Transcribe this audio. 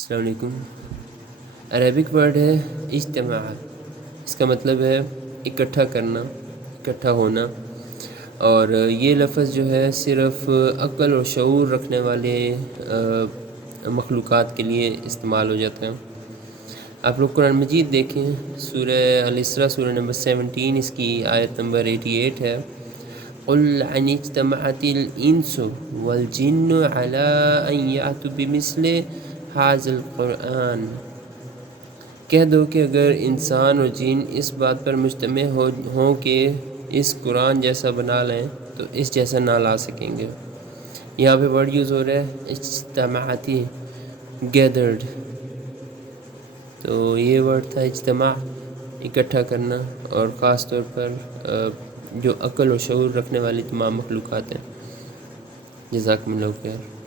السلام علیکم۔ Arabic word ہے اجتماع، اس کا مطلب ہے اکٹھا کرنا، اکٹھا ہونا، اور یہ لفظ جو ہے صرف عقل اور شعور رکھنے والے مخلوقات کے لیے استعمال ہو جاتا ہے۔ آپ لوگ قرآن مجید دیکھیں، سورہ الاسراء سورہ نمبر 17، اس کی آیت نمبر 88 ہے۔ قل ان اجتمعت الانس والجن على ان یأتوا بمثل هذا القرآن، کہہ دو کہ اگر انسان اور جن اس بات پر مجتمع ہوں کہ اس قرآن جیسا بنا لیں تو اس جیسا نہ لا سکیں گے۔ یہاں پہ ورڈ یوز ہو رہا ہے اجتماعتی، گیدرڈ، تو یہ ورڈ تھا اجتماع، اکٹھا کرنا، اور خاص طور پر جو عقل و شعور رکھنے والی تمام مخلوقات ہیں۔ جزاکم اللہ خیر۔